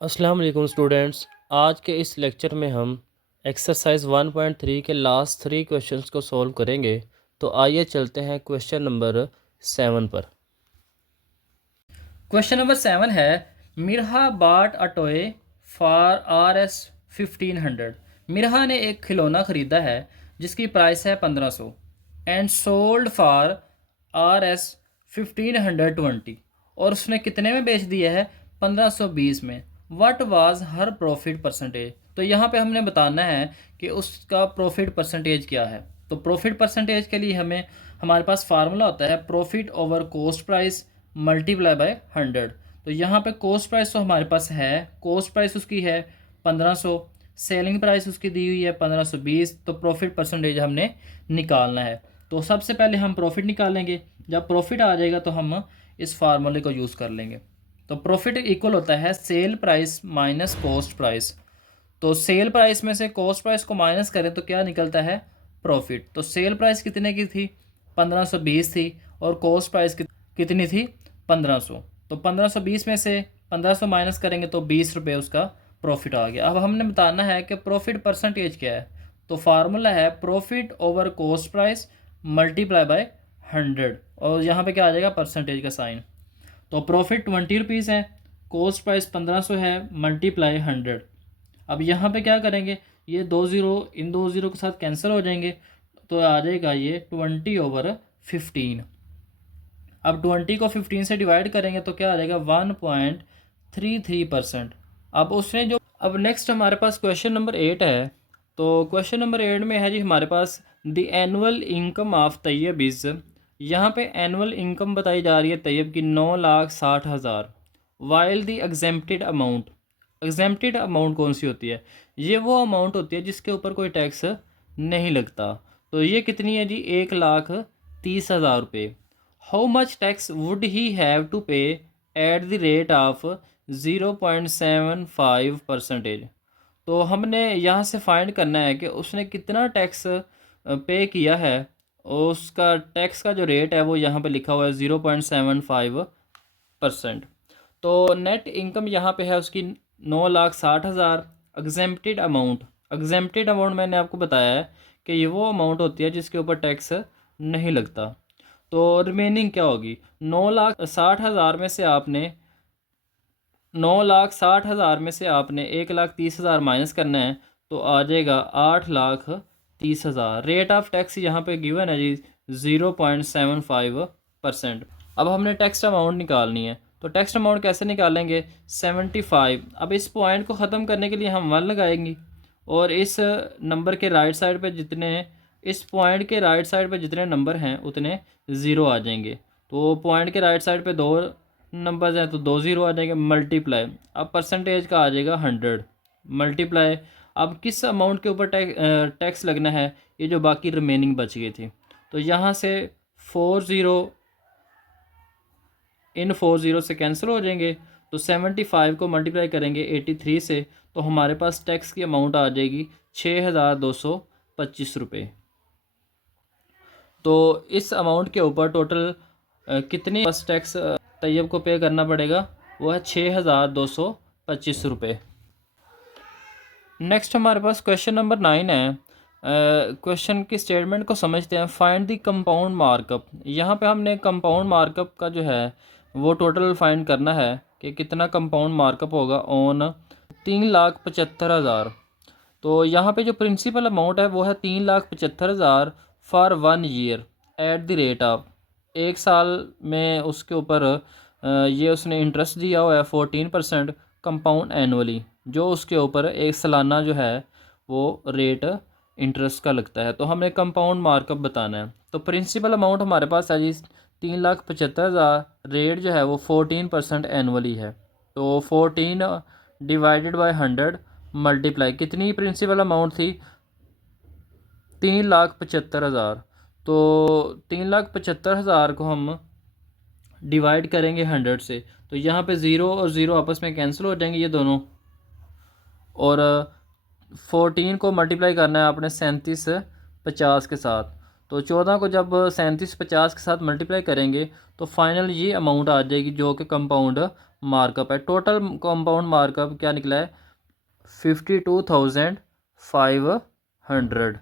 अस्सलाम वालेकुम स्टूडेंट्स। आज के इस लेक्चर में हम एक्सरसाइज 1.3 के लास्ट 3 क्वेश्चंस को सॉल्व करेंगे। तो आइए चलते हैं क्वेश्चन नंबर 7 पर। क्वेश्चन नंबर 7 है मिरहा बाट a toy for Rs 1500। Mirha ने एक खिलौना खरीदा है जिसकी प्राइस है 1500 एंड सोल्ड फॉर Rs 1520, और उसने कितने में बेच दिया है? 1520 में। What was her profit percentage? तो यहाँ पे हमने बताना है कि उसका प्रॉफिट परसेंटेज क्या है। तो प्रॉफिट परसेंटेज के लिए हमारे पास फार्मूला होता है profit over cost price multiply by 100। तो यहाँ पे कॉस्ट प्राइस तो हमारे पास है, कॉस्ट प्राइस उसकी है 1500, सेलिंग प्राइस उसकी दी हुई है 1520, तो प्रॉफिट परसेंटेज हमने निकालना है। तो सबसे पहले हम प्रॉफिट निकालेंगे। जब प्रॉफिट आ जाएगा तो हम इस फार्मूले को यूज़ कर लेंगे। तो प्रॉफिट इक्वल होता है sale price minus cost price. तो सेल प्राइस में से कॉस्ट प्राइस को माइनस करें तो क्या निकलता है? प्रॉफिट। तो सेल प्राइस कितने की थी? 1520 थी, और कॉस्ट प्राइस कितनी थी? 1500। तो 1520 में से 1500 माइनस करेंगे तो 20 रुपये उसका प्रॉफिट आ गया। अब हमने बताना है कि प्रॉफिट परसेंटेज क्या है। तो फार्मूला है profit over cost price multiply by 100, और यहाँ पे क्या आ जाएगा? परसेंटेज का साइन। तो प्रॉफिट 20 रुपीज़ है, कॉस्ट प्राइस 1500 है, मल्टीप्लाई 100। अब यहाँ पे क्या करेंगे? ये दो ज़ीरो इन दो ज़ीरो के साथ कैंसिल हो जाएंगे, तो आ जाएगा ये 20/15। अब 20 को 15 से डिवाइड करेंगे तो क्या आ जाएगा? 1.33%। अब नेक्स्ट हमारे पास क्वेश्चन नंबर 8 है। तो क्वेश्चन नंबर 8 में है जी हमारे पास the annual income of Taiyab is. यहाँ पे एनुअल इनकम बताई जा रही है तैयब की 9,60,000, वाइल द एग्जेम्प्टेड अमाउंट कौन सी होती है? ये वो अमाउंट होती है जिसके ऊपर कोई टैक्स नहीं लगता। तो ये कितनी है जी? 1,30,000 रुपये। How much tax would he have to pay at the rate of 0.75%। तो हमने यहाँ से फाइंड करना है कि उसने कितना टैक्स पे किया है, और उसका टैक्स का जो रेट है वो यहाँ पे लिखा हुआ है 0.75%। तो नेट इनकम यहाँ पे है उसकी 9,60,000। एग्जेम्प्टेड अमाउंट मैंने आपको बताया है कि ये वो अमाउंट होती है जिसके ऊपर टैक्स नहीं लगता। तो रिमेनिंग क्या होगी? 9,60,000 में से आपने 9,60,000 में से आपने 1,30,000 माइनस करना है, तो आ जाएगा 8,30,000। रेट ऑफ टैक्स यहाँ पे गिवन है जी 0.75%। अब हमने टैक्स अमाउंट निकालनी है। तो टैक्स अमाउंट कैसे निकालेंगे? 75। अब इस पॉइंट को ख़त्म करने के लिए हम 1 लगाएंगे, और इस नंबर के राइट साइड पे जितने इस पॉइंट के राइट साइड पे जितने नंबर हैं उतने ज़ीरो आ जाएंगे। तो पॉइंट के राइट साइड पे 2 नंबर्स हैं तो 2 ज़ीरो आ जाएंगे, मल्टीप्लाई। अब परसेंटेज का आ जाएगा 100, मल्टीप्लाई। अब किस अमाउंट के ऊपर टैक्स लगना है? ये जो बाकी रिमेनिंग बच गई थी। तो यहाँ से 4 ज़ीरो इन 4 ज़ीरो से कैंसिल हो जाएंगे। तो 75 को मल्टीप्लाई करेंगे 83 से, तो हमारे पास टैक्स की अमाउंट आ जाएगी 6,225 रुपये। तो इस अमाउंट के ऊपर टोटल कितनी बस टैक्स तैयब को पे करना पड़ेगा? वो है 6,225 रुपये। नेक्स्ट हमारे पास क्वेश्चन नंबर 9 है। क्वेश्चन की स्टेटमेंट को समझते हैं। Find the compound markup. यहाँ पे हमने कंपाउंड मार्कअप का जो है वो टोटल फाइंड करना है कि कितना कंपाउंड मार्कअप होगा ऑन 3,75,000। तो यहाँ पे जो प्रिंसिपल अमाउंट है वो है 3,75,000 for 1 year eight the rate of. 1 साल में उसके ऊपर ये उसने इंटरेस्ट दिया हुआ है 14% कंपाउंड एनुअली, जो उसके ऊपर एक सालाना जो है वो रेट इंटरेस्ट का लगता है। तो हमें कंपाउंड मार्कअप बताना है। तो प्रिंसिपल अमाउंट हमारे पास है जी 3,75,000, रेट जो है वो 14% एनुअली है। तो 14 डिवाइडेड बाय 100 मल्टीप्लाई। कितनी प्रिंसिपल अमाउंट थी? 3,75,000। तो 3,75,000 को हम डिवाइड करेंगे 100 से, तो यहाँ पे ज़ीरो और ज़ीरो आपस में कैंसिल हो जाएंगे ये दोनों, और 14 को मल्टीप्लाई करना है आपने 3750 के साथ। तो 14 को जब 3750 के साथ मल्टीप्लाई करेंगे तो फाइनल ये अमाउंट आ जाएगी जो कि कंपाउंड मार्कअप है। टोटल कंपाउंड मार्कअप क्या निकला है 52,500।